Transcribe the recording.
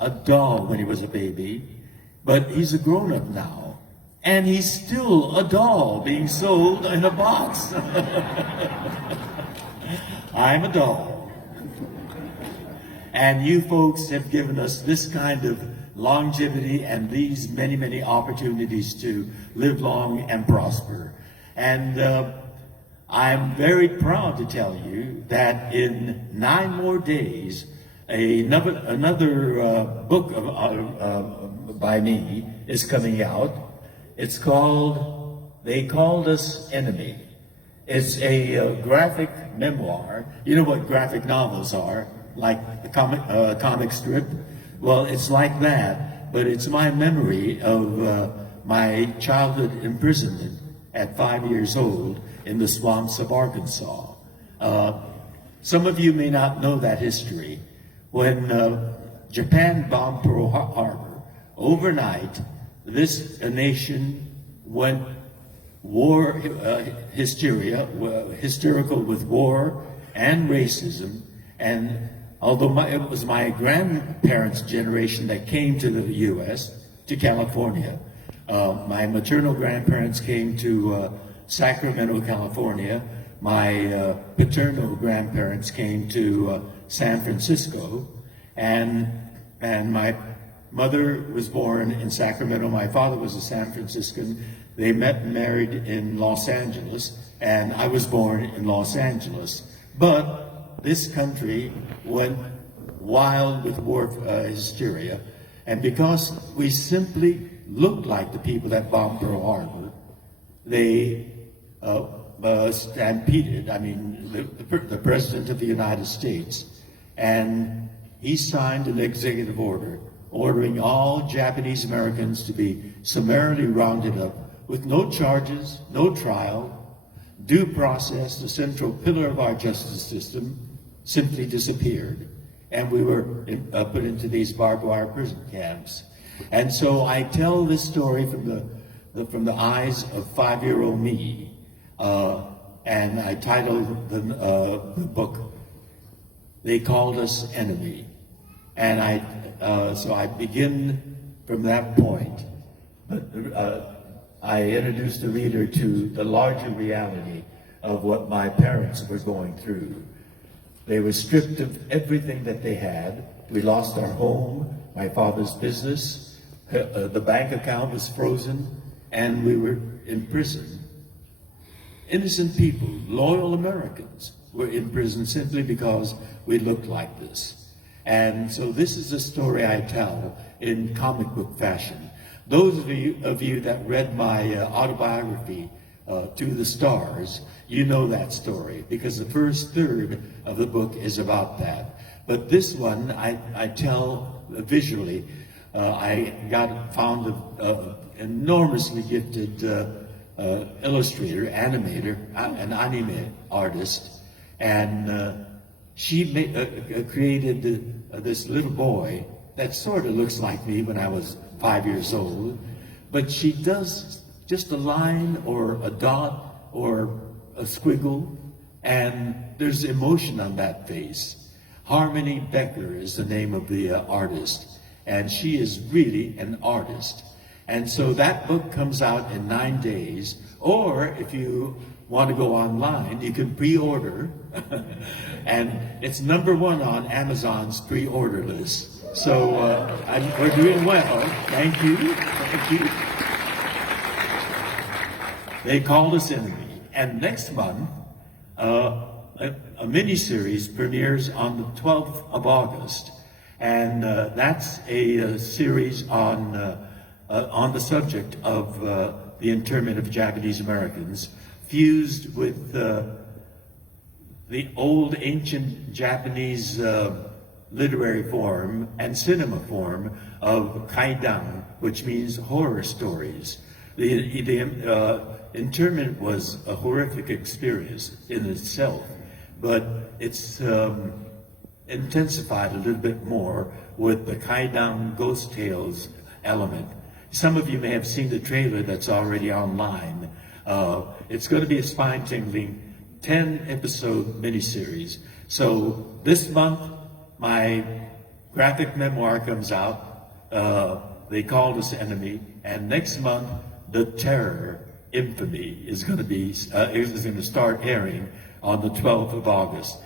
a doll when he was a baby, but he's a grown-up now. And he's still a doll being sold in a box. I'm a doll. And you folks have given us this kind of longevity and these many, many opportunities to live long and prosper. And I'm very proud to tell you that in 9 more days, another book by me is coming out. It's called They Called Us Enemy. It's a graphic memoir. You know what graphic novels are, like a comic strip? Well, it's like that, but it's my memory of my childhood imprisonment at 5 years old in the swamps of Arkansas. Some of you may not know that history. When Japan bombed Pearl Harbor, overnight, this nation went hysterical with war and racism. And although it was my grandparents' generation that came to the U.S., to California, my maternal grandparents came to Sacramento, California. My paternal grandparents came to San Francisco, and my mother was born in Sacramento. My father was a San Franciscan. They met and married in Los Angeles, and I was born in Los Angeles. But this country went wild with war hysteria, and because we simply looked like the people that bombed Pearl Harbor, they stampeded, the President of the United States, and he signed an executive order ordering all Japanese Americans to be summarily rounded up with no charges, no trial, due process. The central pillar of our justice system simply disappeared, and we were put into these barbed wire prison camps. And so I tell this story from the eyes of 5-year-old me, and I titled the book, They Called Us Enemy. And so I begin from that point. But I introduced the reader to the larger reality of what my parents were going through. They were stripped of everything that they had. We lost our home, my father's business, the bank account was frozen, and we were in prison. Innocent people, loyal Americans, were in prison simply because we looked like this. And so this is a story I tell in comic book fashion. Those of you that read my autobiography, To the Stars, you know that story, because the first third of the book is about that. But this one I tell visually. I found an enormously gifted illustrator, animator, an anime artist, and she created this little boy that sort of looks like me when I was 5 years old, but she does just a line or a dot or a squiggle, and there's emotion on that face. Harmony Becker is the name of the artist, and she is really an artist. And so that book comes out in 9 days, or if you want to go online, you can pre-order, and it's #1 on Amazon's pre-order list. So we're doing well. Thank you. Thank you. They Called Us Enemy. And next month, a mini-series premieres on the 12th of August. And that's a series on the subject of the internment of Japanese Americans, fused with the old ancient Japanese literary form and cinema form of kaidan, which means horror stories. The internment was a horrific experience in itself, but it's intensified a little bit more with the kaidan ghost tales element. Some of you may have seen the trailer that's already online. It's going to be a spine-tingling 10-episode miniseries. So this month, my graphic memoir comes out. They called us enemy, and next month, The Terror, Infamy is going to start airing on the 12th of August.